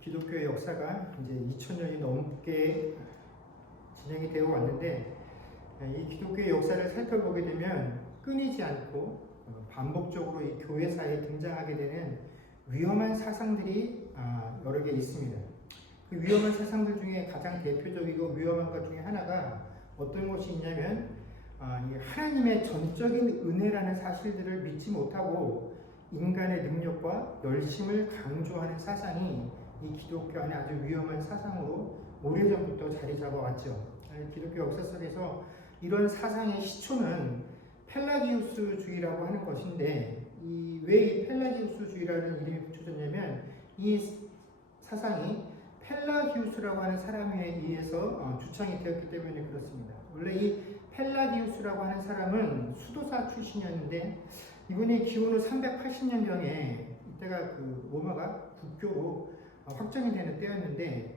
기독교의 역사가 이제 2000년이 넘게 진행이 되어 왔는데, 이 기독교의 역사를 살펴보게 되면 끊이지 않고 반복적으로 이 교회사에 등장하게 되는 위험한 사상들이 여러 개 있습니다. 그 위험한 사상들 중에 가장 대표적이고 위험한 것 중에 하나가 어떤 것이 있냐면, 하나님의 전적인 은혜라는 사실들을 믿지 못하고 인간의 능력과 열심을 강조하는 사상이 이 기독교 안에 아주 위험한 사상으로 오래전부터 자리 잡아왔죠. 기독교 역사 속에서 이런 사상의 시초는 펠라기우스주의라고 하는 것인데, 왜 이 펠라기우스주의라는 이름이 붙여졌냐면, 이 사상이 펠라기우스라고 하는 사람에 의해서 주창이 되었기 때문에 그렇습니다. 원래 이 펠라기우스라고 하는 사람은 수도사 출신이었는데, 이분이 기원후 380년경에 이때가 로마가 국교로 확정이 되는 때였는데,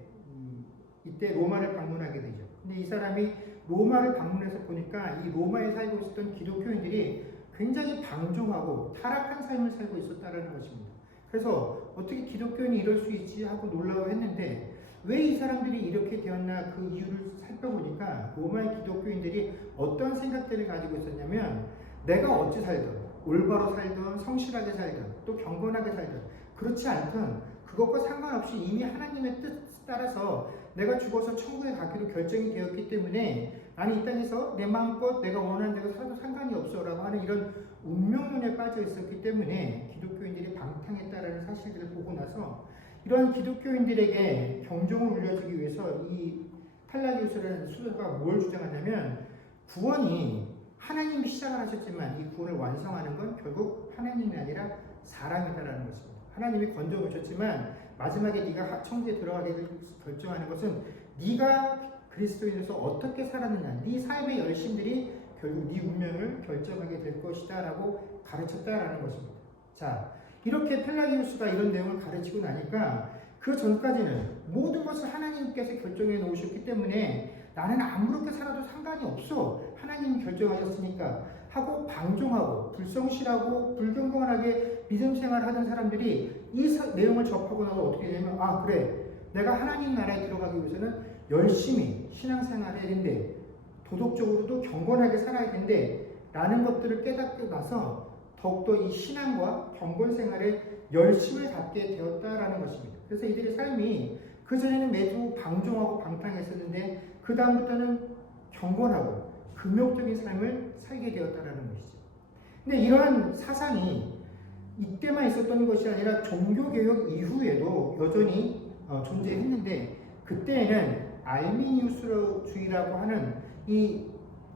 이때 로마를 방문하게 되죠. 근데 이 사람이 로마를 방문해서 보니까 이 로마에 살고 있었던 기독교인들이 굉장히 방종하고 타락한 삶을 살고 있었다는 것입니다. 그래서 어떻게 기독교인이 이럴 수 있지 하고 놀라워했는데, 왜 이 사람들이 이렇게 되었나 그 이유를 살펴보니까 로마의 기독교인들이 어떤 생각들을 가지고 있었냐면, 내가 어찌 살든 올바로 살든 성실하게 살든 또 경건하게 살든 그렇지 않든 그것과 상관없이 이미 하나님의 뜻 따라서 내가 죽어서 천국에 가기로 결정이 되었기 때문에 나는 이 땅에서 내 마음껏 내가 원하는 대로 살아도 상관이 없어 라고 하는 이런 운명론에 빠져 있었기 때문에 기독교인들이 방탕했다라는 사실들을 보고 나서 이런 기독교인들에게 경종을 울려주기 위해서 이 펠라기우스라는 수도가 뭘 주장하냐면, 구원이 하나님이 시작을 하셨지만 이 구원을 완성하는 건 결국 하나님이 아니라 사람이다라는 것입니다. 하나님이 건져오셨지만 마지막에 네가 천국에 들어가기를 결정하는 것은 네가 그리스도인으로서 어떻게 살았느냐, 네 삶의 열심들이 결국 네 운명을 결정하게 될 것이다 라고 가르쳤다라는 것입니다. 자, 이렇게 펠라기우스가 이런 내용을 가르치고 나니까 그 전까지는 모든 것을 하나님께서 결정해 놓으셨기 때문에 나는 아무렇게 살아도 상관이 없어, 하나님이 결정하셨으니까 하고 방종하고 불성실하고 불경건하게 믿음 생활하던 사람들이 이 내용을 접하고 나서 어떻게 되냐면, 그래, 내가 하나님 나라에 들어가기 위해서는 열심히 신앙생활을 해야 된대, 도덕적으로도 경건하게 살아야 된대 라는 것들을 깨닫고 나서 더욱더 이 신앙과 경건생활에 열심을 갖게 되었다라는 것입니다. 그래서 이들의 삶이 그전에는 매주 방종하고 방탕했었는데 그 다음부터는 경건하고 금욕적인 삶을 살게 되었다라는 것이죠. 근데 이러한 사상이 이때만 있었던 것이 아니라 종교개혁 이후에도 여전히 존재했는데, 그때에는 알미니우스주의라고 하는 이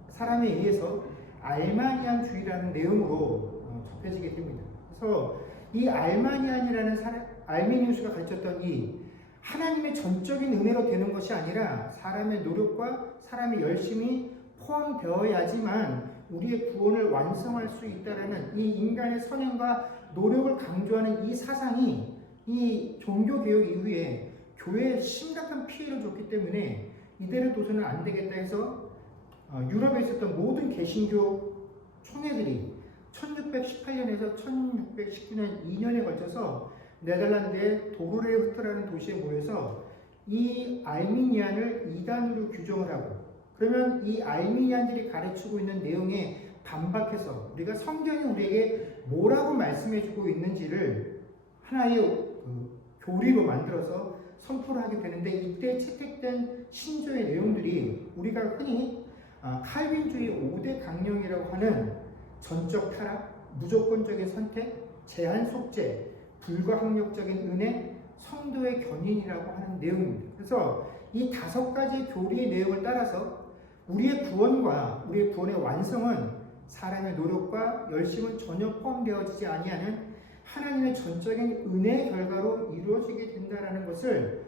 사람에 의해서 알마니안주의라는 내용으로 접해지게 됩니다. 그래서 이 알미니우스가 가르쳤던 이 하나님의 전적인 은혜로 되는 것이 아니라 사람의 노력과 사람의 열심이 포함되어야지만 우리의 구원을 완성할 수 있다라는 이 인간의 선행과 노력을 강조하는 이 사상이 이 종교개혁 이후에 교회에 심각한 피해를 줬기 때문에 이대로 둬서는 안 되겠다 해서 유럽에 있었던 모든 개신교 총회들이 1618년에서 1619년 2년에 걸쳐서 네덜란드의 도르레흐트라는 도시에 모여서 이 알미니안을 이단으로 규정을 하고, 그러면 이 알미니안들이 가르치고 있는 내용에 반박해서 우리가 성경이 우리에게 뭐라고 말씀해주고 있는지를 하나의 교리로 만들어서 선포를 하게 되는데, 이때 채택된 신조의 내용들이 우리가 흔히 칼빈주의 5대 강령이라고 하는 전적 타락, 무조건적인 선택, 제한 속죄, 불가항력적인 은혜, 성도의 견인이라고 하는 내용입니다. 그래서 이 5가지 교리의 내용을 따라서 우리의 구원과 우리의 구원의 완성은 사람의 노력과 열심은 전혀 포함되어지지 아니하는 하나님의 전적인 은혜의 결과로 이루어지게 된다는 것을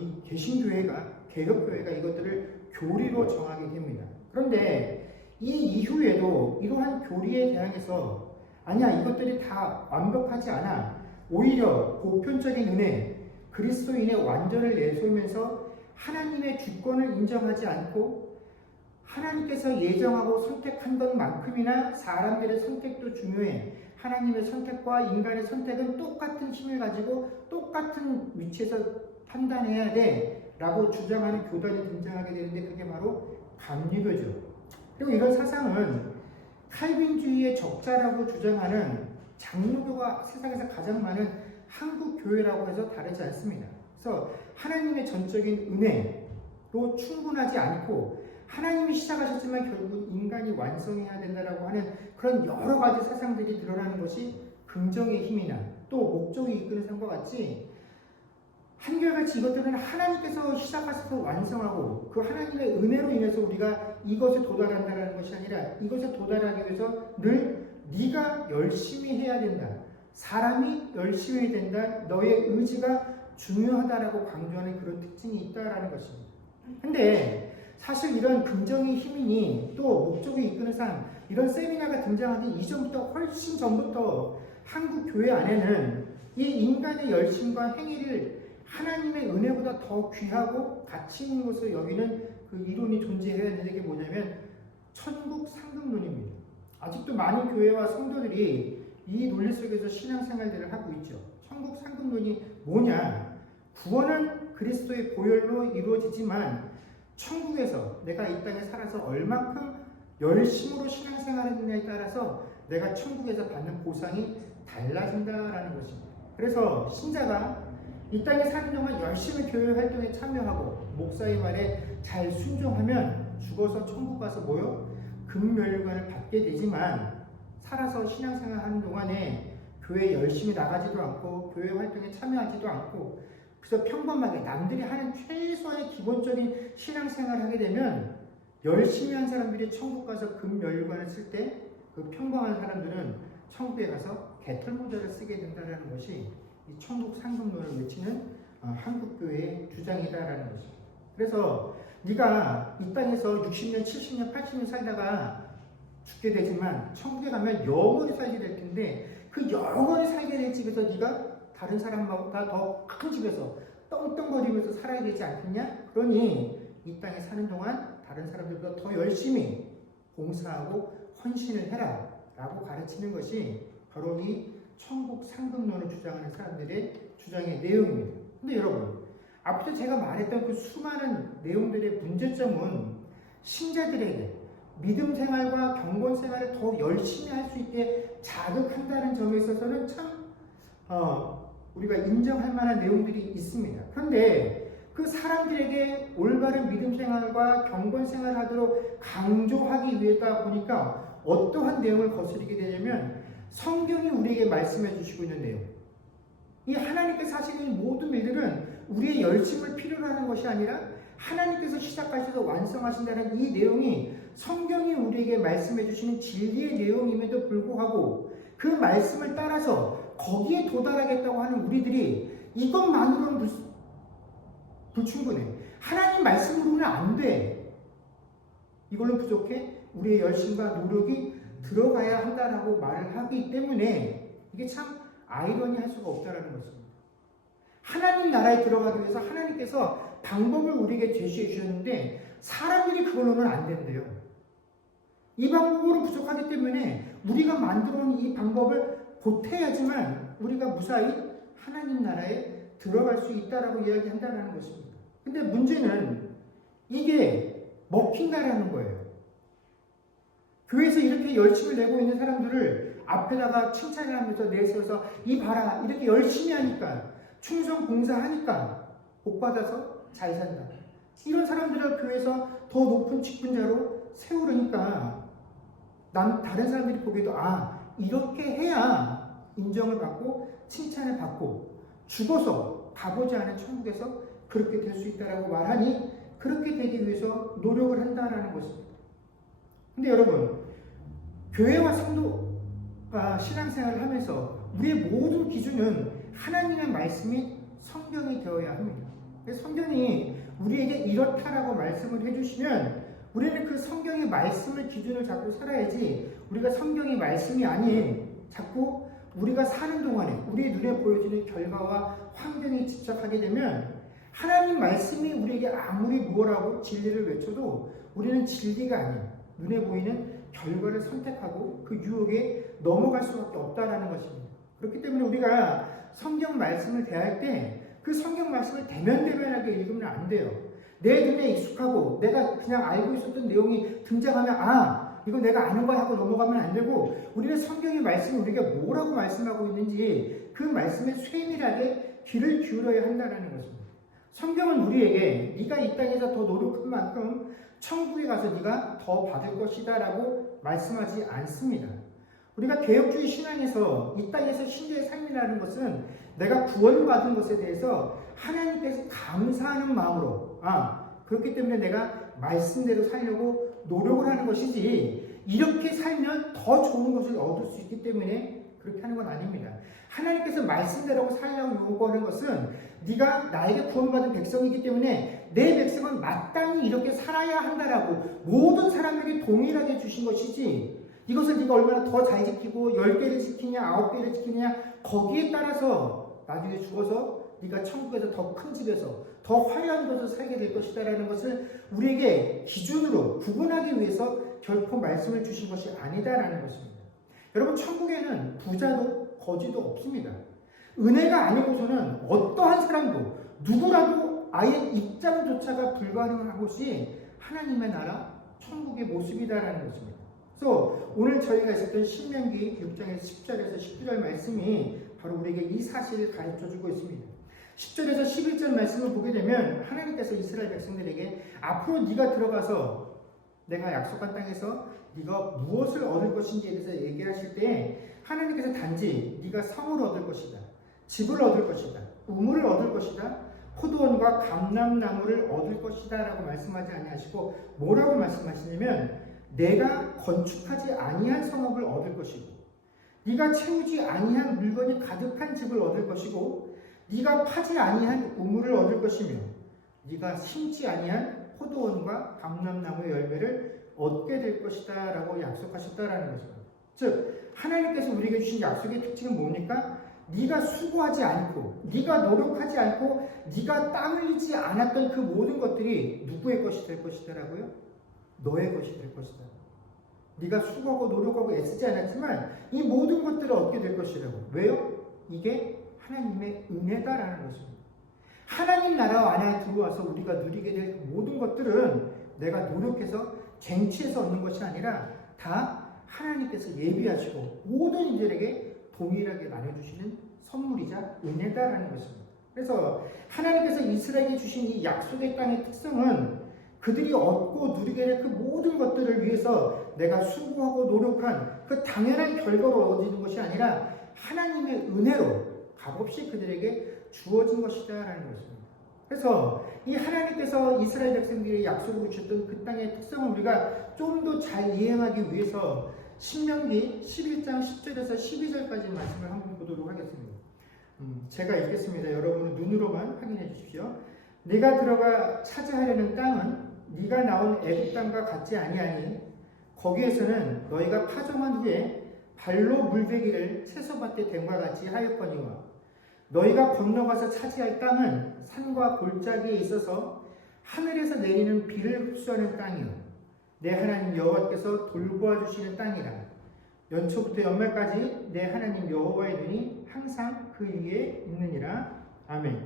이 개신교회가, 개혁교회가 이것들을 교리로 정하게 됩니다. 그런데 이 이후에도 이러한 교리에 대항해서 아니야, 이것들이 다 완벽하지 않아, 오히려 보편적인 은혜, 그리스도인의 완전을 내세우면서 하나님의 주권을 인정하지 않고 하나님께서 예정하고 선택한 것만큼이나 사람들의 선택도 중요해, 하나님의 선택과 인간의 선택은 똑같은 힘을 가지고 똑같은 위치에서 판단해야 돼 라고 주장하는 교단이 등장하게 되는데 그게 바로 감리교죠. 그리고 이런 사상은 칼빈주의의 적자라고 주장하는 장로교가 세상에서 가장 많은 한국 교회라고 해서 다르지 않습니다. 그래서 하나님의 전적인 은혜로 충분하지 않고 하나님이 시작하셨지만 결국 인간이 완성해야 된다라고 하는 그런 여러 가지 사상들이 드러나는 것이 긍정의 힘이나 또 목적이 이끄는 삶과 같이 한결같이 이것들은 하나님께서 시작하셔서 완성하고 그 하나님의 은혜로 인해서 우리가 이것에 도달한다는 것이 아니라 이것에 도달하기 위해서 늘 네가 열심히 해야 된다. 사람이 열심히 해야 된다. 너의 의지가 중요하다라고 강조하는 그런 특징이 있다라는 것입니다. 근데 사실 이런 긍정의 힘이니 또 목적이 이끄는 삶 이런 세미나가 등장하기 이전부터 훨씬 전부터 한국 교회 안에는 이 인간의 열심과 행위를 하나님의 은혜보다 더 귀하고 가치 있는 것을 여기는 그 이론이 존재해야 하는 게 뭐냐면 천국 상급론입니다. 아직도 많은 교회와 성도들이 이 논리 속에서 신앙생활들을 하고 있죠. 천국 상급론이 뭐냐? 구원은 그리스도의 보혈로 이루어지지만 천국에서 내가 이 땅에 살아서 얼만큼 열심으로 신앙생활했느냐에 따라서 내가 천국에서 받는 보상이 달라진다라는 것입니다. 그래서 신자가 이 땅에 사는 동안 열심히 교회 활동에 참여하고 목사의 말에 잘 순종하면 죽어서 천국 가서 금멸관을 받게 되지만 살아서 신앙생활하는 동안에 교회 열심히 나가지도 않고 교회 활동에 참여하지도 않고 그래서 평범하게 남들이 하는 최소한의 기본적인 신앙생활을 하게 되면 열심히 한 사람들이 천국 가서 금멸관을 쓸 때 그 평범한 사람들은 천국에 가서 개털모자를 쓰게 된다는 것이 이 천국 상급론을 외치는 한국교회의 주장이다라는 것입니다. 그래서 네가 이 땅에서 60년, 70년, 80년 살다가 죽게 되지만 천국에 가면 영원히 살게 될 텐데 그 영원히 살게 될 집에서 네가 다른 사람보다 더 큰 집에서 떵떵거리면서 살아야 되지 않겠냐? 그러니 이 땅에 사는 동안 다른 사람들보다 더 열심히 봉사하고 헌신을 해라 라고 가르치는 것이 바로 이 천국 상급론을 주장하는 사람들의 주장의 내용입니다. 근데 여러분, 앞서 제가 말했던 그 수많은 내용들의 문제점은 신자들에게 믿음 생활과 경건 생활을 더 열심히 할 수 있게 자극한다는 점에 있어서는 참 우리가 인정할 만한 내용들이 있습니다. 그런데 그 사람들에게 올바른 믿음 생활과 경건 생활을 하도록 강조하기 위해다 보니까 어떠한 내용을 거스르게 되냐면 성경이 우리에게 말씀해 주시고 있는 내용. 이 하나님께서 하시는 모든 일들은 우리의 열심을 필요로 하는 것이 아니라 하나님께서 시작하셔서 완성하신다는 이 내용이 성경이 우리에게 말씀해 주시는 진리의 내용임에도 불구하고 그 말씀을 따라서 거기에 도달하겠다고 하는 우리들이 이것만으로는 불충분해. 하나님 말씀으로는 안 돼. 이걸로 부족해. 우리의 열심과 노력이 들어가야 한다라고 말을 하기 때문에 이게 참 아이러니할 수가 없다라는 것입니다. 하나님 나라에 들어가기 위해서 하나님께서 방법을 우리에게 제시해 주셨는데 사람들이 그걸로는 안 된대요. 이 방법으로 부족하기 때문에 우리가 만들어 놓은 이 방법을 보태야지만 우리가 무사히 하나님 나라에 들어갈 수 있다라고 이야기한다는 것입니다. 근데 문제는 이게 먹힌다라는 거예요. 교회에서 이렇게 열심히 내고 있는 사람들을 앞에다가 칭찬을 하면서 내세워서 이 봐라 이렇게 열심히 하니까 충성 봉사하니까 복 받아서 잘 산다. 이런 사람들을 교회에서 더 높은 직분자로 세우려니까 다른 사람들이 보기에도 이렇게 해야 인정을 받고 칭찬을 받고 죽어서 가보지 않은 천국에서 그렇게 될 수 있다라고 말하니 그렇게 되기 위해서 노력을 한다라는 것입니다. 근데 여러분, 교회와 성도가 신앙생활을 하면서 우리의 모든 기준은 하나님의 말씀이 성경이 되어야 합니다. 성경이 우리에게 이렇다라고 말씀을 해주시면 우리는 그 성경의 말씀을 기준을 잡고 살아야지 우리가 성경의 말씀이 아닌 자꾸 우리가 사는 동안에 우리 눈에 보여지는 결과와 환경에 집착하게 되면 하나님 말씀이 우리에게 아무리 뭐라고 진리를 외쳐도 우리는 진리가 아닌 눈에 보이는 결과를 선택하고 그 유혹에 넘어갈 수밖에 없다라는 것입니다. 그렇기 때문에 우리가 성경 말씀을 대할 때 그 성경 말씀을 대면대면하게 읽으면 안 돼요. 내 눈에 익숙하고 내가 그냥 알고 있었던 내용이 등장하면 이거 내가 아는 거야 하고 넘어가면 안 되고, 우리는 성경의 말씀이 우리가 뭐라고 말씀하고 있는지 그 말씀에 쇠밀하게 귀를 기울여야 한다는 것입니다. 성경은 우리에게 네가 이 땅에서 더 노력한 만큼 천국에 가서 네가 더 받을 것이다 라고 말씀하지 않습니다. 우리가 개혁주의 신앙에서 이 땅에서 신자의 삶이라는 것은 내가 구원받은 것에 대해서 하나님께서 감사하는 마음으로 그렇기 때문에 내가 말씀대로 살려고 노력을 하는 것이지, 이렇게 살면 더 좋은 것을 얻을 수 있기 때문에 그렇게 하는 건 아닙니다. 하나님께서 말씀대로 살려고 요구하는 것은 네가 나에게 구원받은 백성이기 때문에 내 백성은 마땅히 이렇게 살아야 한다라고 모든 사람에게 동일하게 주신 것이지, 이것을 네가 얼마나 더 잘 지키고 10개를 지키냐 9개를 지키냐 거기에 따라서 나중에 죽어서 네가 천국에서 더 큰 집에서 더 화려한 곳에서 살게 될 것이다라는 것을 우리에게 기준으로 구분하기 위해서 결코 말씀을 주신 것이 아니다라는 것입니다. 여러분, 천국에는 부자도 거지도 없습니다. 은혜가 아니고서는 어떠한 사람도 누구라도 아예 입장조차가 불가능한 곳이 하나님의 나라 천국의 모습이다라는 것입니다. 그래서 오늘 저희가 있었던 신명기 6장의 10절에서 11절 말씀이 바로 우리에게 이 사실을 가르쳐주고 있습니다. 10절에서 11절 말씀을 보게 되면 하나님께서 이스라엘 백성들에게 앞으로 네가 들어가서 내가 약속한 땅에서 네가 무엇을 얻을 것인지에 대해서 얘기하실 때 하나님께서 단지 네가 성을 얻을 것이다, 집을 얻을 것이다, 우물을 얻을 것이다, 포도원과 감람나무를 얻을 것이다 라고 말씀하지 아니하시고 뭐라고 말씀하시냐면 내가 건축하지 아니한 성읍을 얻을 것이고 네가 채우지 아니한 물건이 가득한 집을 얻을 것이고 네가 파지 아니한 우물을 얻을 것이며 네가 심지 아니한 포도원과 감람나무의 열매를 얻게 될 것이다 라고 약속하셨다라는 것입니다. 즉 하나님께서 우리에게 주신 약속의 특징은 뭡니까? 네가 수고하지 않고 네가 노력하지 않고 네가 땀 흘리지 않았던 그 모든 것들이 누구의 것이 될 것이다라고요? 너의 것이 될 것이다. 네가 수고하고 노력하고 애쓰지 않았지만 이 모든 것들을 얻게 될 것이라고. 왜요? 이게 하나님의 은혜다라는 것입니다. 하나님 나라 안에 들어와서 우리가 누리게 될 모든 것들은 내가 노력해서 쟁취해서 얻는 것이 아니라 다 하나님께서 예비하시고 모든 이들에게 동일하게 나눠주시는 선물이자 은혜다라는 것입니다. 그래서 하나님께서 이스라엘에게 주신 이 약속의 땅의 특성은 그들이 얻고 누리게 될 그 모든 것들을 위해서 내가 수고하고 노력한 그 당연한 결과로 얻어지는 것이 아니라 하나님의 은혜로 값없이 그들에게 주어진 것이다라는 것입니다. 그래서 이 하나님께서 이스라엘 백성들이 약속으로 주셨던 그 땅의 특성을 우리가 좀 더 잘 이해하기 위해서 신명기 11장 10절에서 12절까지 말씀을 한번 보도록 하겠습니다. 제가 읽겠습니다. 여러분은 눈으로만 확인해 주십시오. 네가 들어가 차지하려는 땅은 네가 나온 애굽 땅과 같지 아니하니 거기에서는 너희가 파종한 후에 발로 물베기를 채소밭에 댐과 같이 하였거니와 너희가 건너가서 차지할 땅은 산과 골짜기에 있어서 하늘에서 내리는 비를 흡수하는 땅이요 내 하나님 여호와께서 돌보아 주시는 땅이라. 연초부터 연말까지 내 하나님 여호와의 눈이 항상 그 위에 있느니라. 아멘.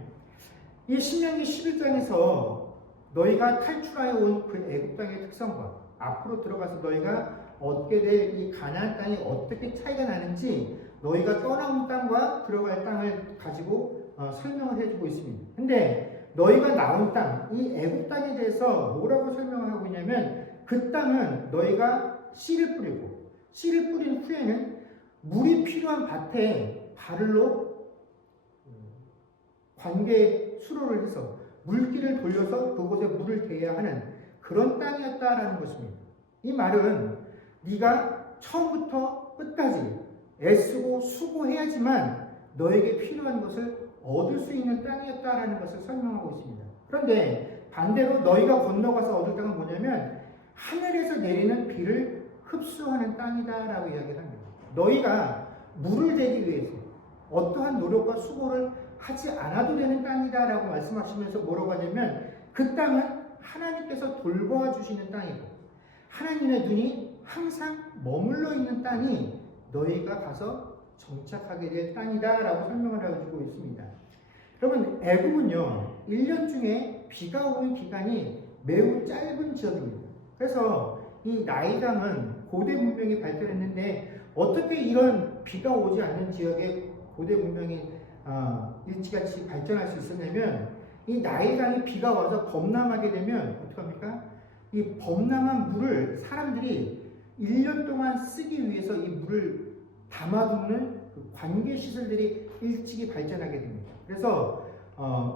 이 신명기 11장에서 너희가 탈출하여 온 그 애굽 땅의 특성과 앞으로 들어가서 너희가 얻게 될 이 가나안 땅이 어떻게 차이가 나는지 너희가 떠나온 땅과 들어갈 땅을 가지고 설명을 해주고 있습니다. 근데 너희가 나온 땅, 이 애굽 땅에 대해서 뭐라고 설명을 하고 있냐면 그 땅은 너희가 씨를 뿌리고 씨를 뿌린 후에는 물이 필요한 밭에 발로 관계 수로를 해서 물길을 돌려서 그곳에 물을 대야 하는 그런 땅이었다라는 것입니다. 이 말은 네가 처음부터 끝까지 애쓰고 수고해야지만 너에게 필요한 것을 얻을 수 있는 땅이었다라는 것을 설명하고 있습니다. 그런데 반대로 너희가 건너가서 얻을 땅은 뭐냐면 하늘에서 내리는 비를 흡수하는 땅이다라고 이야기를 합니다. 너희가 물을 대기 위해서 어떠한 노력과 수고를 하지 않아도 되는 땅이다라고 말씀하시면서 뭐라고 하냐면 그 땅은 하나님께서 돌보아 주시는 땅이고 하나님의 눈이 항상 머물러 있는 땅이 너희가 가서 정착하게 될 땅이다라고 설명을 해주고 있습니다. 여러분, 애굽은요 1년 중에 비가 오는 기간이 매우 짧은 지역입니다. 그래서 이 나일강은 고대 문명이 발달했는데 어떻게 이런 비가 오지 않는 지역에 고대 문명이 일찌감치 발전할 수 있었냐면, 이 나일강이 비가 와서 범람하게 되면 어떡합니까? 이 범람한 물을 사람들이 1년 동안 쓰기 위해서 이 물을 담아두는 그 관계 시설들이 일찍이 발전하게 됩니다. 그래서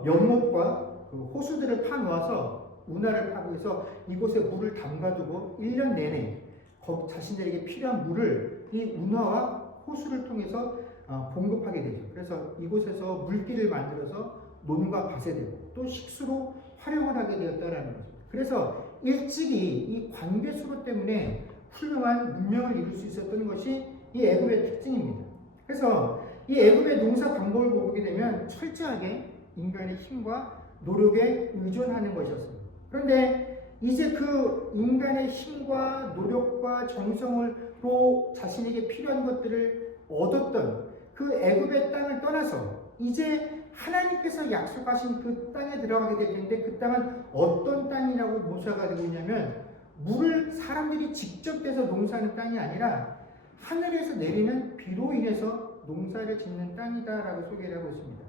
연못과 그 호수들을 파놓아서 운하를 파고 해서 이곳에 물을 담가두고 1년 내내 자신들에게 필요한 물을 이 운하와 호수를 통해서 공급하게 되죠. 그래서 이곳에서 물길을 만들어서 논과 밭에 되고 또 식수로 활용을 하게 되었다라는 거죠. 그래서 일찍이 이 관계수로 때문에 훌륭한 문명을 이룰 수 있었던 것이 이 애굽의 특징입니다. 그래서 이 애굽의 농사 방법을 보게 되면 철저하게 인간의 힘과 노력에 의존하는 것이었습니다. 그런데 이제 그 인간의 힘과 노력과 정성으로 자신에게 필요한 것들을 얻었던 그 애굽의 땅을 떠나서 이제 하나님께서 약속하신 그 땅에 들어가게 될 텐데, 그 땅은 어떤 땅이라고 묘사가 되고 있냐면 물을 사람들이 직접 떼서 농사하는 땅이 아니라 하늘에서 내리는 비로 인해서 농사를 짓는 땅이다라고 소개를 하고 있습니다.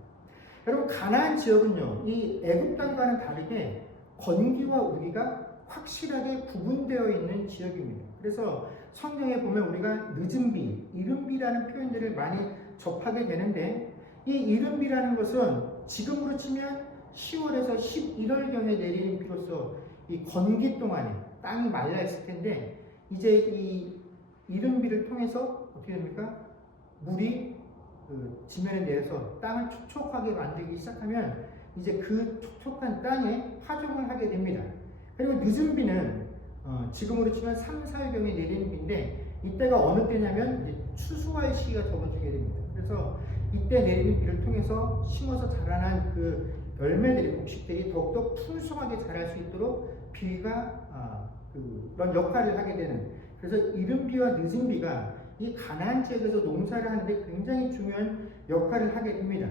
여러분, 가나안 지역은요 이 애굽 땅과는 다르게 건기와 우기가 확실하게 구분되어 있는 지역입니다. 그래서 성경에 보면 우리가 늦은 비, 이른 비라는 표현들을 많이 접하게 되는데, 이 이른 비라는 것은 지금으로 치면 10월에서 11월경에 내리는 비로소 이 건기 동안에 땅이 말라 있을 텐데, 이제 이 이른 비를 통해서 어떻게 됩니까? 물이 지면에 내려서 땅을 촉촉하게 만들기 시작하면 이제 그 촉촉한 땅에 파종을 하게 됩니다. 그리고 늦은 비는 지금으로 치면 3, 4월경에 내리는 비인데, 이때가 어느 때냐면 이제 추수할 시기가 접어들게 됩니다. 그래서 이때 내리는 비를 통해서 심어서 자라난 그 열매들이, 곡식들이 더욱더 풍성하게 자랄 수 있도록 비가 그런 역할을 하게 되는, 그래서 이른 비와 늦은 비가 이 가나안 지역에서 농사를 하는데 굉장히 중요한 역할을 하게 됩니다.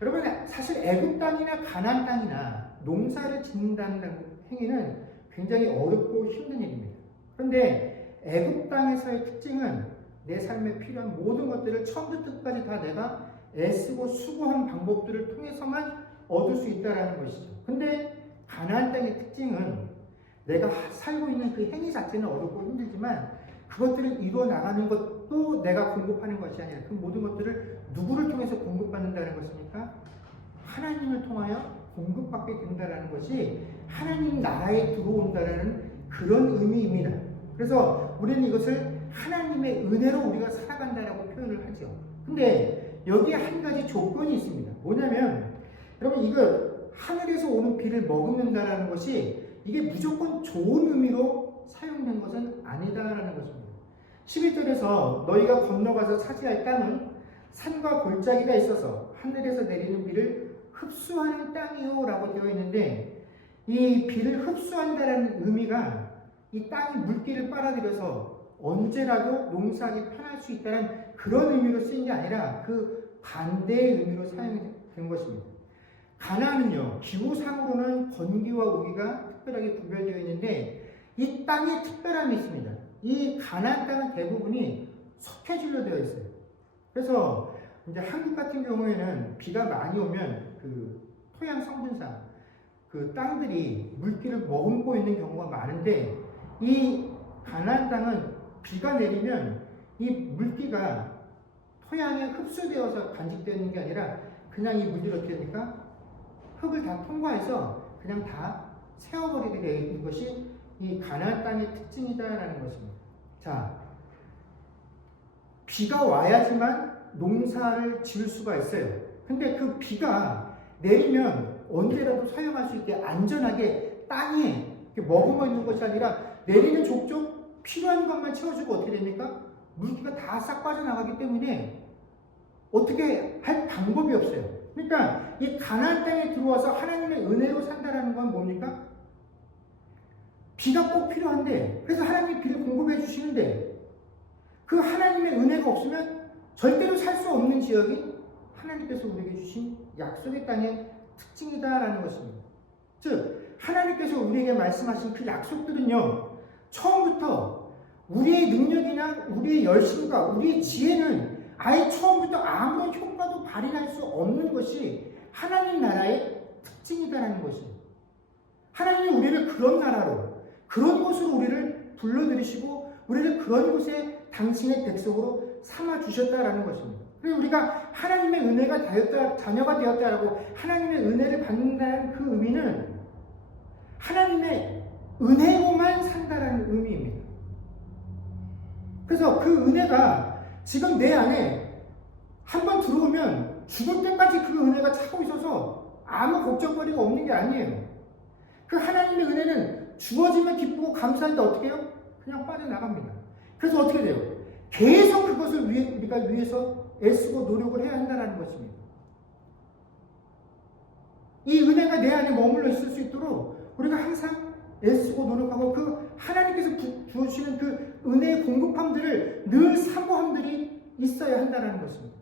여러분, 사실 애굽 땅이나 가나안 땅이나 농사를 짓는다는 행위는 굉장히 어렵고 힘든 일입니다. 그런데 애굽 땅에서의 특징은 내 삶에 필요한 모든 것들을 처음부터 끝까지 다 내가 애쓰고 수고한 방법들을 통해서만 얻을 수 있다는 것이죠. 근데 가나안 땅의 특징은 내가 살고 있는 그 행위 자체는 어렵고 힘들지만 그것들을 이루어 나가는 것도 내가 공급하는 것이 아니라 그 모든 것들을 누구를 통해서 공급받는다는 것입니까? 하나님을 통하여 공급받게 된다는 것이 하나님 나라에 들어온다는 그런 의미입니다. 그래서 우리는 이것을 하나님의 은혜로 우리가 살아간다라고 표현을 하죠. 근데 여기에 한 가지 조건이 있습니다. 뭐냐면, 여러분, 이거 하늘에서 오는 비를 머금는다라는 것이 이게 무조건 좋은 의미로 사용된 것은 아니다라는 것입니다. 11절에서 너희가 건너가서 차지할 땅은 산과 골짜기가 있어서 하늘에서 내리는 비를 흡수하는 땅이요 라고 되어 있는데, 이 비를 흡수한다는 의미가 이 땅이 물기를 빨아들여서 언제라도 농사하기 편할 수 있다는 그런 의미로 쓰인 게 아니라 그 반대의 의미로 사용된 것입니다. 가나안은요 기후상으로는 건기와 우기가 특별하게 구별되어 있는데 이 땅에 특별함이 있습니다. 이 가나안 땅은 대부분이 석회질로 되어 있어요. 그래서 이제 한국 같은 경우에는 비가 많이 오면 그 토양 성분상 그 땅들이 물기를 머금고 있는 경우가 많은데, 이 가나안 땅은 비가 내리면 이 물기가 토양에 흡수되어서 간직되는 게 아니라 그냥 이 물들이 어떻게 됩니까? 흙을 다 통과해서 그냥 다 세워버리게 되는 것이 이 가나안 땅의 특징이다라는 것입니다. 자, 비가 와야지만 농사를 지을 수가 있어요. 근데 그 비가 내리면 언제라도 사용할 수 있게 안전하게 땅에 머금어 있는 것이 아니라 내리는 족족 필요한 것만 채워주고 어떻게 됩니까? 물기가 다 싹 빠져나가기 때문에 어떻게 할 방법이 없어요. 그러니까 이 가나안 땅에 들어와서 하나님의 은혜로 산다라는 건 뭡니까? 비가 꼭 필요한데, 그래서 하나님이 비를 공급해 주시는데, 그 하나님의 은혜가 없으면 절대로 살 수 없는 지역이 하나님께서 우리에게 주신 약속의 땅의 특징이다라는 것입니다. 즉, 하나님께서 우리에게 말씀하신 그 약속들은요, 처음부터 우리의 능력이나 우리의 열심과 우리의 지혜는 아예 처음부터 아무런 효과도 발휘할 수 없는 것이 하나님 나라의 특징이다라는 것입니다. 하나님이 우리를 그런 나라로, 그런 곳으로 우리를 불러들이시고 우리를 그런 곳에 당신의 백성으로 삼아주셨다라는 것입니다. 그래서 우리가 하나님의 은혜가 되었다, 자녀가 되었다라고 하나님의 은혜를 받는다는 그 의미는 하나님의 은혜로만 산다라는 의미입니다. 그래서 그 은혜가 지금 내 안에 한번 들어오면 죽을 때까지 그 은혜가 차고 있어서 아무 걱정거리가 없는 게 아니에요. 그 하나님의 은혜는 주어지면 기쁘고 감사할 때 어떻게 해요? 그냥 빠져나갑니다. 그래서 어떻게 돼요? 계속 그것을 우리가 위해서 애쓰고 노력을 해야 한다는 것입니다. 이 은혜가 내 안에 머물러 있을 수 있도록 우리가 항상 애쓰고 노력하고 그 하나님께서 주시는 그 은혜의 공급함들을 늘 사모함들이 있어야 한다는 것입니다.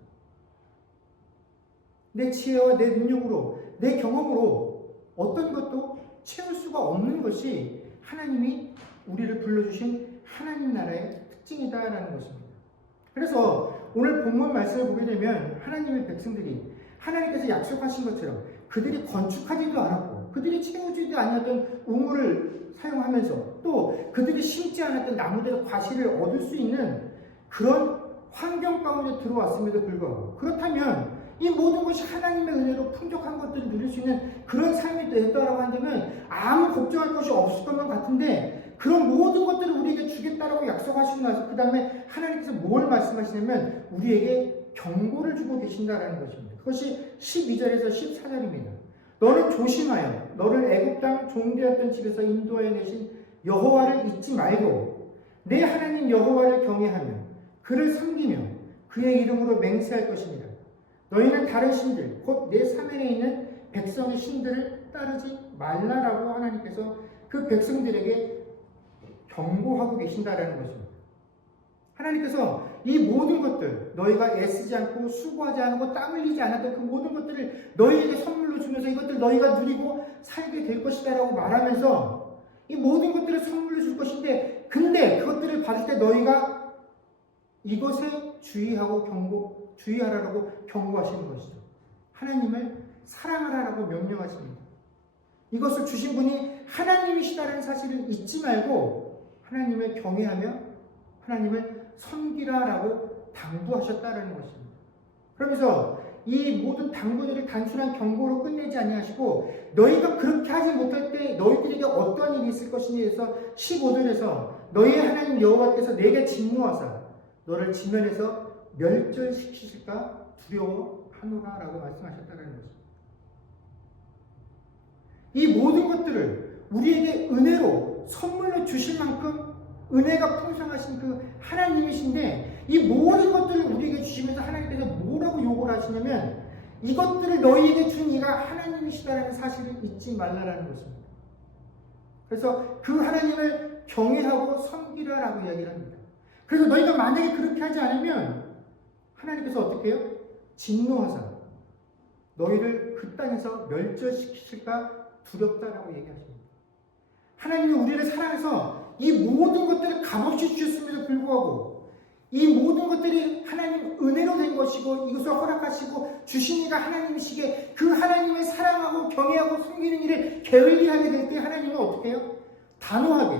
내 지혜와 내 능력으로, 내 경험으로 어떤 것도 채울 수가 없는 것이 하나님이 우리를 불러주신 하나님 나라의 특징이다라는 것입니다. 그래서 오늘 본문 말씀을 보게 되면 하나님의 백성들이 하나님께서 약속하신 것처럼 그들이 건축하지도 않았고 그들이 채우지도 아니었던 우물을 사용하면서 또 그들이 심지 않았던 나무들의 과실을 얻을 수 있는 그런 환경 가운데 들어왔음에도 불구하고, 그렇다면 이 모든 것이 하나님의 은혜로 풍족한 것들을 누릴 수 있는 그런 삶이 되었다라고 한다면 아무 걱정할 것이 없을 것만 같은데, 그런 모든 것들을 우리에게 주겠다라고 약속하시고 나서 그 다음에 하나님께서 뭘 말씀하시냐면 우리에게 경고를 주고 계신다라는 것입니다. 그것이 12절에서 14절입니다. 너는 조심하여 너를 애굽 땅 종되었던 집에서 인도하여 내신 여호와를 잊지 말고 내 하나님 여호와를 경외하며 그를 섬기며 그의 이름으로 맹세할 것입니다. 너희는 다른 신들 곧 내 사면에 있는 백성의 신들을 따르지 말라라고 하나님께서 그 백성들에게 경고하고 계신다라는 것입니다. 하나님께서 이 모든 것들, 너희가 애쓰지 않고 수고하지 않고 땀 흘리지 않았던 그 모든 것들을 너희에게 선물로 주면서 이것들 너희가 누리고 살게 될 것이다라고 말하면서 이 모든 것들을 선물로 줄 것인데, 근데 그것들을 받을 때 너희가 이것에 주의하라고 경고하시는 것이죠. 하나님을 사랑하라고 명령하십니다. 이것을 주신 분이 하나님이시다라는 사실을 잊지 말고 하나님을 경외하며 하나님을 섬기라라고 당부하셨다라는 것입니다. 그러면서 이 모든 당부들을 단순한 경고로 끝내지 아니하시고 너희가 그렇게 하지 못할 때 너희들에게 어떠한 일이 있을 것인지에 대해서 15절에서 너희의 하나님 여호와께서 내게 진노하사 너를 지면에서 멸절시키실까 두려워하노라라고 말씀하셨다는 것입니다. 이 모든 것들을 우리에게 은혜로 선물로 주실 만큼 은혜가 풍성하신 그 하나님이신데, 이 모든 것들을 우리에게 주시면서 하나님께서 뭐라고 요구를 하시냐면 이것들을 너희에게 준 이가 하나님이시다라는 사실을 잊지 말라라는 것입니다. 그래서 그 하나님을 경외하고 섬기라라고 이야기를 합니다. 그래서 너희가 만약에 그렇게 하지 않으면 하나님께서 어떻게 해요? 진노하사 너희를 그 땅에서 멸절시키실까 두렵다라고 얘기하십니다. 하나님이 우리를 사랑해서 이 모든 것들을 값없이 주셨음에도 불구하고 이 모든 것들이 하나님 은혜로 된 것이고 이것을 허락하시고 주신 이가 하나님이시기에 그 하나님을 사랑하고 경외하고 섬기는 일을 게을리하게 될 때 하나님은 어떻게 해요? 단호하게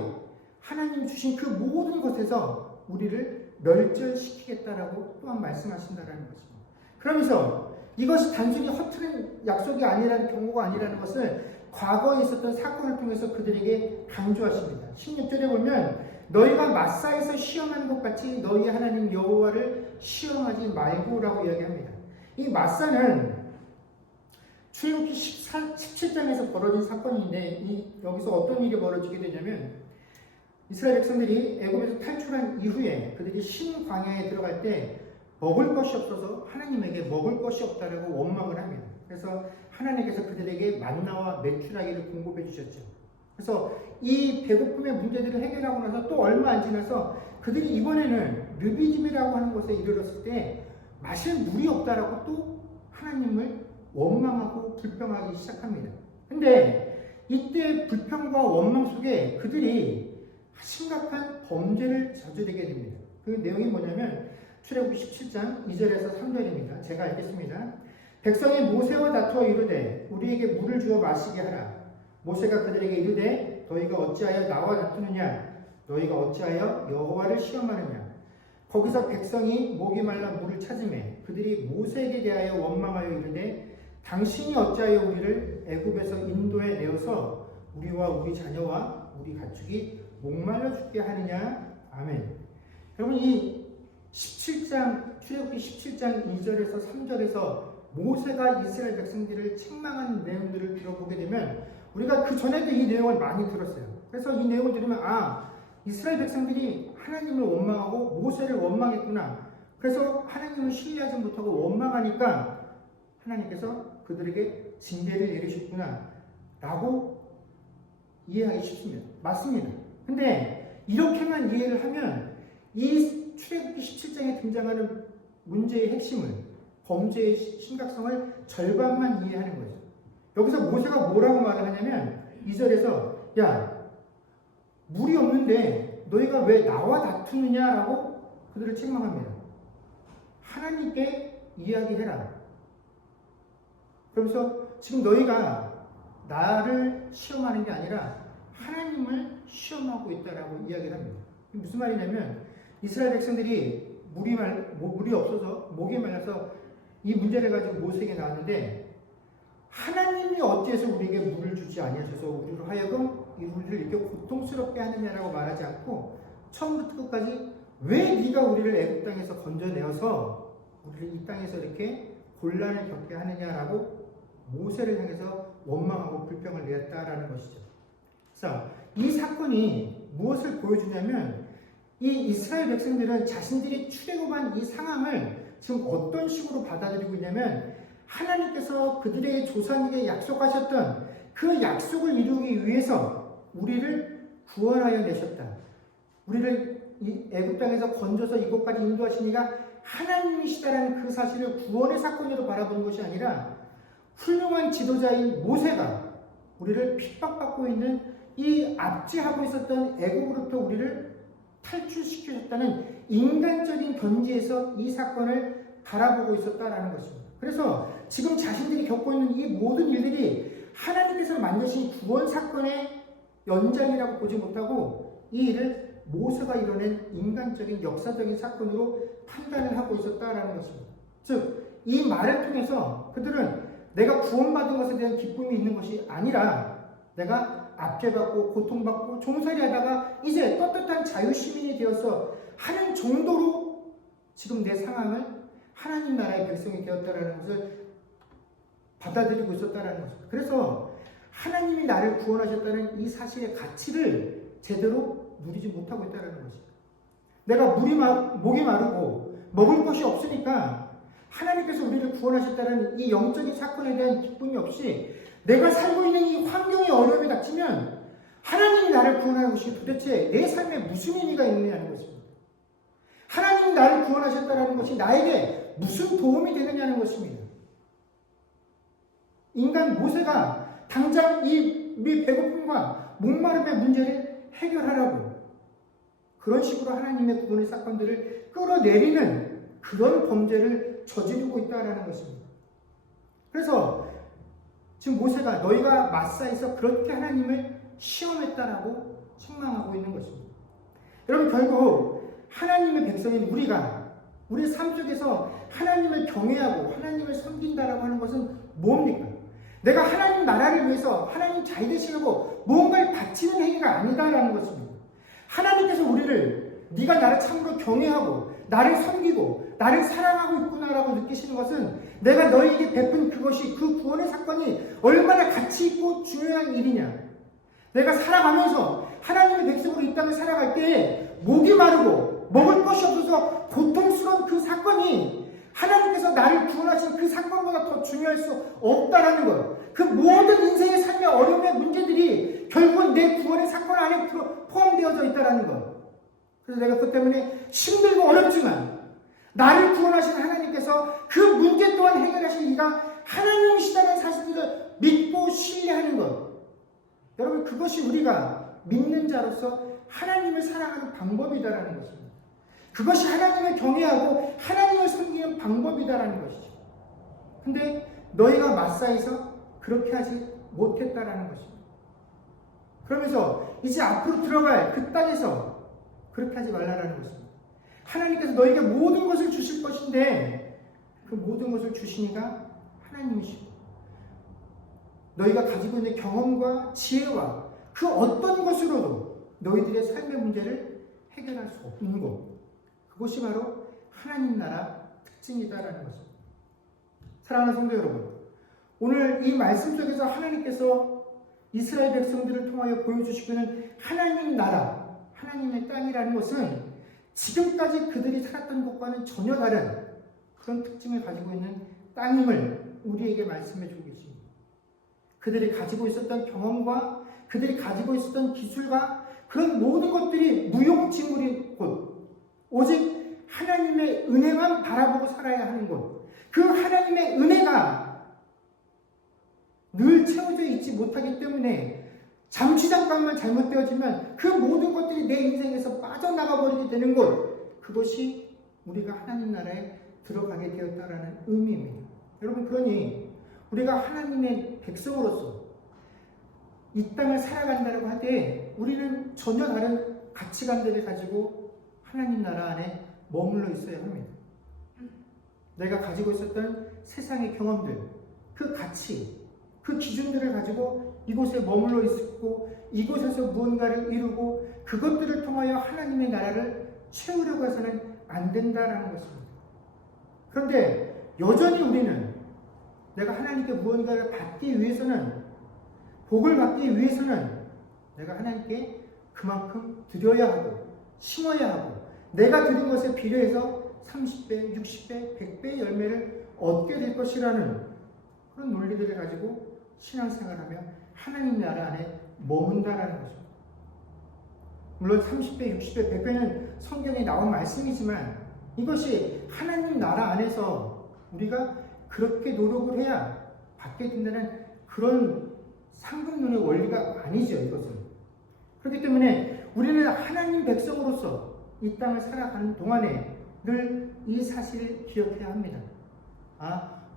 하나님 주신 그 모든 것에서 우리를 멸절시키겠다라고 또한 말씀하신다라는 것입니다. 그러면서 이것이 단순히 허투른 약속이 아니라는, 경고가 아니라는 것을 과거에 있었던 사건을 통해서 그들에게 강조하십니다. 16절에 보면 너희가 마사에서 시험하는 것 같이 너희 하나님 여호와를 시험하지 말고라고 이야기합니다. 이 마사는 출애굽기 17장에서 벌어진 사건인데 여기서 어떤 일이 벌어지게 되냐면 이스라엘 백성들이 애굽에서 탈출한 이후에 그들이 신광야에 들어갈 때 먹을 것이 없어서 하나님에게 먹을 것이 없다라고 원망을 합니다. 그래서 하나님께서 그들에게 만나와 메추라기를 공급해 주셨죠. 그래서 이 배고픔의 문제들을 해결하고 나서 또 얼마 안 지나서 그들이 이번에는 르비딤이라고 하는 곳에 이르렀을 때 마실 물이 없다라고 또 하나님을 원망하고 불평하기 시작합니다. 근데 이때 불평과 원망 속에 그들이 심각한 범죄를 저지르게 됩니다. 그 내용이 뭐냐면 출애굽기 17장 2절에서 3절입니다. 제가 읽겠습니다. 백성이 모세와 다투어 이르되 우리에게 물을 주어 마시게 하라. 모세가 그들에게 이르되 너희가 어찌하여 나와 다투느냐? 너희가 어찌하여 여호와를 시험하느냐? 거기서 백성이 목이 말라 물을 찾으매 그들이 모세에게 대하여 원망하여 이르되 당신이 어찌하여 우리를 애굽에서 인도에 내어서 우리와 우리 자녀와 우리 가축이 목말라 죽게 하느냐? 아멘. 여러분 이 17장 출애굽기 17장 2절에서 3절에서 모세가 이스라엘 백성들을 책망한 내용들을 들어보게 되면 우리가 그 전에도 이 내용을 많이 들었어요. 그래서 이 내용을 들으면 이스라엘 백성들이 하나님을 원망하고 모세를 원망했구나. 그래서 하나님을 신뢰하지 못하고 원망하니까 하나님께서 그들에게 징계를 내리셨구나 라고 이해하기 쉽습니다. 맞습니다. 근데 이렇게만 이해를 하면 이 출애굽기 17장에 등장하는 문제의 핵심을, 범죄의 심각성을 절반만 이해하는 거죠. 여기서 모세가 뭐라고 말을 하냐면 2절에서 야 물이 없는데 너희가 왜 나와 다투느냐라고 그들을 책망합니다. 하나님께 이야기해라. 그러면서 지금 너희가 나를 시험하는 게 아니라 하나님을 시험하고 있다라고 이야기를 합니다. 무슨 말이냐면 이스라엘 백성들이 물이 없어서 목이 말라서 이 문제를 가지고 모세에게 나왔는데 하나님이 어찌해서 우리에게 물을 주지 아니하셔서 우리로 하여금 우리를 이렇게 고통스럽게 하느냐라고 말하지 않고 처음부터 끝까지 왜 네가 우리를 애굽 땅에서 건져내어서 우리를 이 땅에서 이렇게 곤란을 겪게 하느냐라고 모세를 향해서 원망하고 불평을 내었다라는 것이죠. 그래서 이 사건이 무엇을 보여주냐면 이 이스라엘 백성들은 자신들이 출애굽한 이 상황을 지금 어떤 식으로 받아들이고 있냐면 하나님께서 그들의 조상에게 약속하셨던 그 약속을 이루기 위해서 우리를 구원하여 내셨다. 우리를 이 애굽 땅에서 건져서 이곳까지 인도하시니가 하나님이시다라는 그 사실을 구원의 사건으로 바라보는 것이 아니라 훌륭한 지도자인 모세가 우리를 핍박받고 있는 이 압제하고 있었던 애굽으로부터 우리를 탈출시키셨다는 인간적인 견지에서 이 사건을 바라보고 있었다라는 것입니다. 그래서 지금 자신들이 겪고 있는 이 모든 일들이 하나님께서 만드신 구원 사건의 연장이라고 보지 못하고 이 일을 모세가 이뤄낸 인간적인 역사적인 사건으로 판단을 하고 있었다라는 것입니다. 즉 이 말을 통해서 그들은 내가 구원받은 것에 대한 기쁨이 있는 것이 아니라 내가 압제받고 고통받고 종살이하다가 이제 떳떳한 자유시민이 되어서 하는 정도로 지금 내 상황을 하나님 나라의 백성이 되었다라는 것을 받아들이고 있었다라는 것입니다. 그래서 하나님이 나를 구원하셨다는 이 사실의 가치를 제대로 누리지 못하고 있다는 것입니다. 내가 목이 마르고 먹을 것이 없으니까 하나님께서 우리를 구원하셨다는 이 영적인 사건에 대한 기쁨이 없이 내가 살고 있는 이 환경의 어려움이 닥치면 하나님이 나를 구원하는 것이 도대체 내 삶에 무슨 의미가 있느냐는 것입니다. 하나님이 나를 구원하셨다는 것이 나에게 무슨 도움이 되느냐는 것입니다. 인간 모세가 당장 이 배고픔과 목마름의 문제를 해결하라고 그런 식으로 하나님의 구원의 사건들을 끌어내리는 그런 범죄를 저지르고 있다는 것입니다. 그래서 지금 모세가 너희가 마사에서 그렇게 하나님을 시험했다라고 책망하고 있는 것입니다. 여러분 결국 하나님의 백성인 우리가 우리 삶 속에서 하나님을 경외하고 하나님을 섬긴다라고 하는 것은 뭡니까? 내가 하나님 나라를 위해서 하나님 잘 되시려고 무언가를 바치는 행위가 아니다라는 것입니다. 하나님께서 우리를 네가 나를 참으로 경외하고 나를 섬기고 나를 사랑하고 있구나라고 느끼시는 것은 내가 너희에게 베푼 그것이 그 구원의 사건이 얼마나 가치 있고 중요한 일이냐. 내가 살아가면서 하나님의 백성으로 이 땅을 살아갈 때에 목이 마르고 먹을 것이 없어서 고통스러운 그 사건이 하나님께서 나를 구원하신 그 사건보다 더 중요할 수 없다라는 것. 그 모든 인생의 삶의 어려움의 문제들이 결국은 내 구원의 사건 안에 포함되어져 있다는 것. 그래서 내가 그것 때문에 힘들고 어렵지만 나를 구원하신 하나님께서 그 문제 또한 해결하신 이가 하나님이시다는 사실을 믿고 신뢰하는 것. 여러분, 그것이 우리가 믿는 자로서 하나님을 사랑하는 방법이다라는 것입니다. 그것이 하나님을 경외하고 하나님을 섬기는 방법이다라는 것이죠. 근데 너희가 마사에서 그렇게 하지 못했다라는 것입니다. 그러면서 이제 앞으로 들어갈 그 땅에서 그렇게 하지 말라라는 것입니다. 하나님께서 너희에게 모든 것을 주실 것인데 그 모든 것을 주시니가 하나님이시고 너희가 가지고 있는 경험과 지혜와 그 어떤 것으로도 너희들의 삶의 문제를 해결할 수 없는 것. 그것이 바로 하나님 나라 특징이다라는 것입니다. 사랑하는 성도 여러분, 오늘 이 말씀 속에서 하나님께서 이스라엘 백성들을 통하여 보여주시고 있는 하나님 나라, 하나님의 땅이라는 것은 지금까지 그들이 살았던 것과는 전혀 다른 그런 특징을 가지고 있는 땅임을 우리에게 말씀해 주고 계십니다. 그들이 가지고 있었던 경험과 그들이 가지고 있었던 기술과 그런 모든 것들이 무용지물인 곳, 오직 하나님의 은혜만 바라보고 살아야 하는 곳, 그 하나님의 은혜가 늘 채워져 있지 못하기 때문에 잠시 잠깐만 잘못되어지면 그 모든 것들이 내 인생에서 빠져나가 버리게 되는 것, 그것이 우리가 하나님 나라에 들어가게 되었다라는 의미입니다. 여러분, 그러니 우리가 하나님의 백성으로서 이 땅을 살아간다고 할 때 우리는 전혀 다른 가치관들을 가지고 하나님 나라 안에 머물러 있어야 합니다. 내가 가지고 있었던 세상의 경험들, 그 가치, 그 기준들을 가지고 이곳에 머물러 있고 이곳에서 무언가를 이루고 그것들을 통하여 하나님의 나라를 채우려고 해서는 안 된다라는 것입니다. 그런데 여전히 우리는 내가 하나님께 무언가를 받기 위해서는, 복을 받기 위해서는 내가 하나님께 그만큼 드려야 하고 심어야 하고 내가 드린 것에 비례해서 30배, 60배, 100배의 열매를 얻게 될 것이라는 그런 논리들을 가지고 신앙생활하며 하나님 나라 안에 머문다라는 것입니다. 물론 30배, 60배, 100배는 성경에 나온 말씀이지만 이것이 하나님 나라 안에서 우리가 그렇게 노력을 해야 받게 된다는 그런 상급론의 원리가 아니죠, 이것은. 그렇기 때문에 우리는 하나님 백성으로서 이 땅을 살아가는 동안에 늘 이 사실을 기억해야 합니다.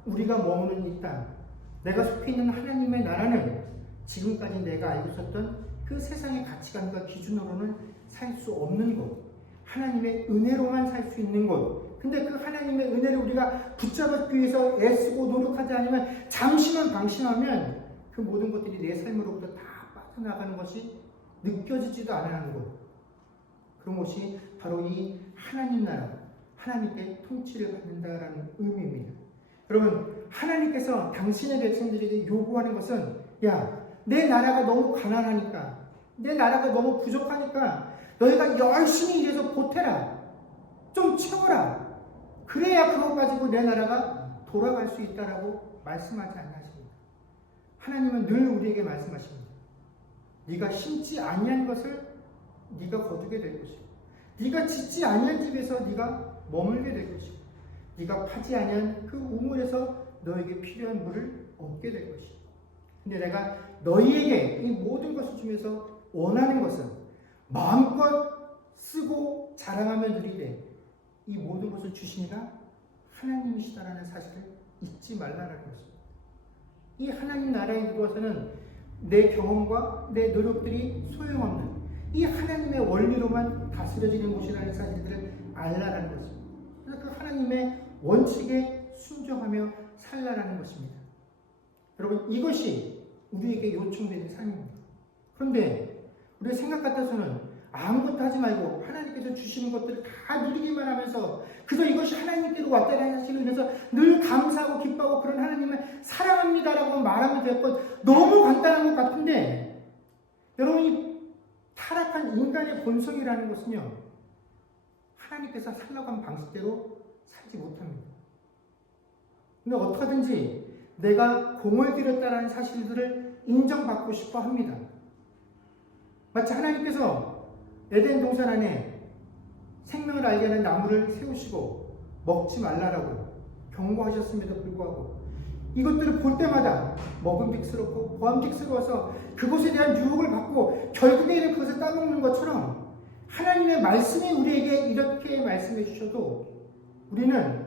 우리가 머무는 이 땅, 내가 속해 있는 하나님의 나라는 지금까지 내가 알고 있었던 그 세상의 가치관과 기준으로는 살 수 없는 곳, 하나님의 은혜로만 살 수 있는 곳. 근데 그 하나님의 은혜를 우리가 붙잡기 위해서 애쓰고 노력하지 않으면, 잠시만 방심하면 그 모든 것들이 내 삶으로부터 다 빠져나가는 것이 느껴지지도 않는 곳. 그런 것이 바로 이 하나님 나라, 하나님께 통치를 받는다라는 의미입니다. 여러분, 하나님께서 당신의 백성들에게 요구하는 것은, 내 나라가 너무 가난하니까, 내 나라가 너무 부족하니까 너희가 열심히 일해서 보태라, 좀 채워라. 그래야 그것 가지고 내 나라가 돌아갈 수 있다라고 말씀하지 않으십니다. 하나님은 늘 우리에게 말씀하십니다. 네가 심지 아니한 것을 네가 거두게 될 것이고, 네가 짓지 아니한 집에서 네가 머물게 될 것이고, 네가 파지 아니한 그 우물에서 너에게 필요한 물을 얻게 될 것이고, 근데 내가 너희에게 이 모든 것을 주면서 원하는 것은 마음껏 쓰고 자랑하며 누리되 이 모든 것을 주시니가 하나님이시다라는 사실을 잊지 말라라는 것입니다. 이 하나님 나라에 들어와서는 내 경험과 내 노력들이 소용없는 이 하나님의 원리로만 다스려지는 곳이라는 사실들을 알라라는 것입니다. 그래서 그 하나님의 원칙에 순종하며 살라라는 것입니다. 여러분, 이것이 우리에게 요청되는 삶입니다. 그런데 우리의 생각 같아서는 아무것도 하지 말고 하나님께서 주시는 것들을 다 누리기만 하면서 그저 이것이 하나님께로 왔다는 사실을 위해서 늘 감사하고 기뻐하고 그런 하나님을 사랑합니다라고 말하면 될 것, 너무 간단한 것 같은데, 여러분이 타락한 인간의 본성이라는 것은요, 하나님께서 살라고 한 방식대로 살지 못합니다. 근데 어떻게든지 내가 공을 들였다는 사실들을 인정받고 싶어 합니다. 마치 하나님께서 에덴 동산 안에 생명을 알게 하는 나무를 세우시고 먹지 말라라고 경고하셨음에도 불구하고 이것들을 볼 때마다 먹음직스럽고 보암직스러워서 그것에 대한 유혹을 받고 결국에는 그것을 따먹는 것처럼 하나님의 말씀이 우리에게 이렇게 말씀해 주셔도 우리는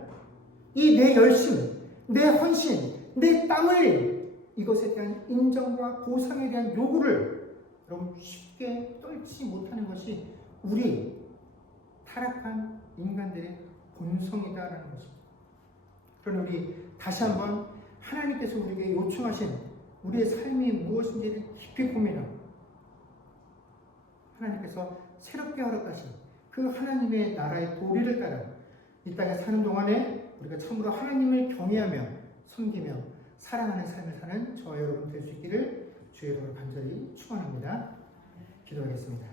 이 내 열심, 내 헌신, 내 땀을 이것에 대한 인정과 보상에 대한 요구를 여러분 쉽게 떨지 못하는 것이 우리 타락한 인간들의 본성이다라는 것입니다. 그러나 우리 다시 한번 하나님께서 우리에게 요청하신 우리의 삶이 무엇인지를 깊이 고민하고 하나님께서 새롭게 허락하신 그 하나님의 나라의 도리를 따라 이 땅에 사는 동안에 우리가 참으로 하나님을 경외하며 섬기며 사랑하는 삶을 사는 저와 여러분 될 수 있기를 주의 이름으로 간절히 축원합니다. 기도하겠습니다.